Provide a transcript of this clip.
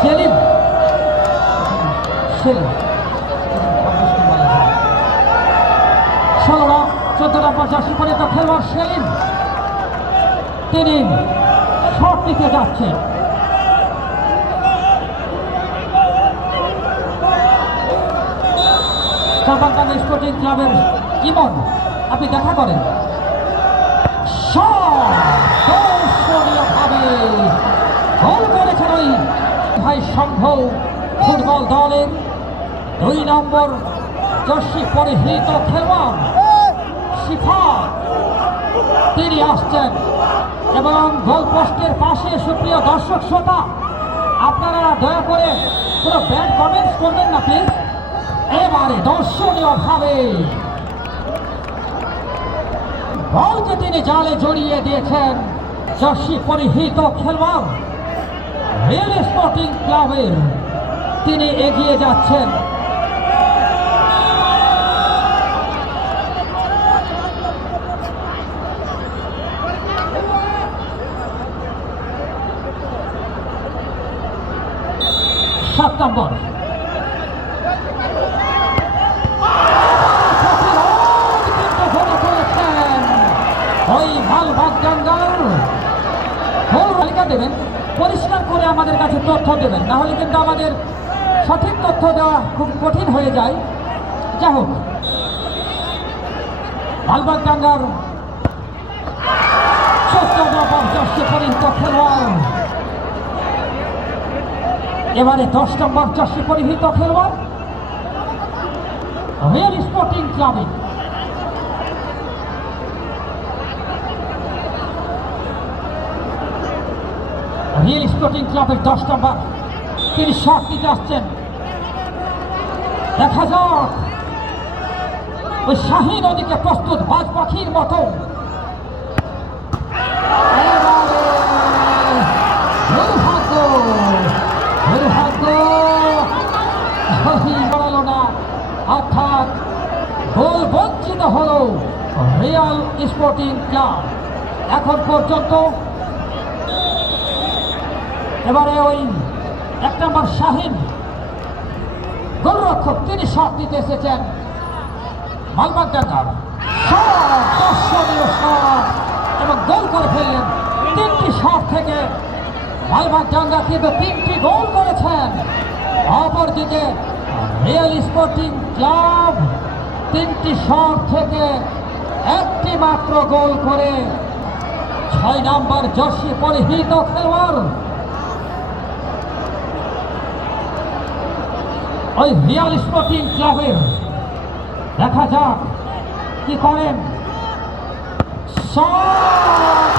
সেলিম। সেলিম। ষোলো, চোদ্দ নম্বর জার্সি পরিত খেলোয়াড় সেলিম। তিনি শট নিতে যাচ্ছেন চাপাকান স্পোর্টিং ক্লাবের ইমন। আপনি দেখা করেন। গোল করেছেন ওই ভাই সংঘ ফুটবল দলের দুই নম্বর জার্সি পরিহিত খেলোয়াড় শিফা তিনি আসছেন এবং গোল পোস্টের পাশে সুপ্রিয় দর্শক শ্রোতা, আপনারা দয়া করে কোনো ব্যাড কমেন্টস করবেন না, প্লিজ। এবারে দর্শনীয়ভাবে বলকে তিনি জালে জড়িয়ে দিয়েছেন জার্সি পরিহিত খেলোয়াড় রিয়েল স্পোর্টিং ক্লাবের। তিনি এগিয়ে যাচ্ছেন। সাত নম্বর কিন্তু গোল করেছেন ওই মালবাগ গঙ্গার গোল তালিকা দেবেন, পরিষ্কার করে আমাদের কাছে তথ্য দেবেন। না হলে কিন্তু আমাদের সঠিক তথ্য দেওয়া খুব কঠিন হয়ে যায়। যাই হোক। দশটি খেলোয়াড়। এবারে দশ নম্বর চারশি পরিহিত খেলোয়াড়। রিয়েল স্পোর্টিং ক্লাবে। রিয়েল স্পোর্টিং ক্লাবের দশ নম্বর। তিনি শট নিতে আসছেন। দেখা যাক। ওই শাহীন ওদিকে প্রস্তুত, বাজ পাখির মতো। অর্থাৎ হলো রিয়াল স্পোর্টিং ক্লাব। এখন পর্যন্ত এবারে ওই এক নম্বর শাহিন গোলরক্ষক, তিনি শট দিতে এসেছেন মালবাগ ডাঙ্গার এবং গোল করে ফেললেন। তিনটি শট থেকে মালবাগ ডাঙ্গা কিন্তু তিনটি গোল করেছেন। অপরদিকে রিয়েল স্পোর্টিং ক্লাব তিনটি শট থেকে একটি মাত্র গোল করে ছয় নম্বর জার্সি পরিহিত খেলোয়াড় ওই রিয়াল স্পোর্টিং ক্লাবের দেখা যাক কি করেন শট!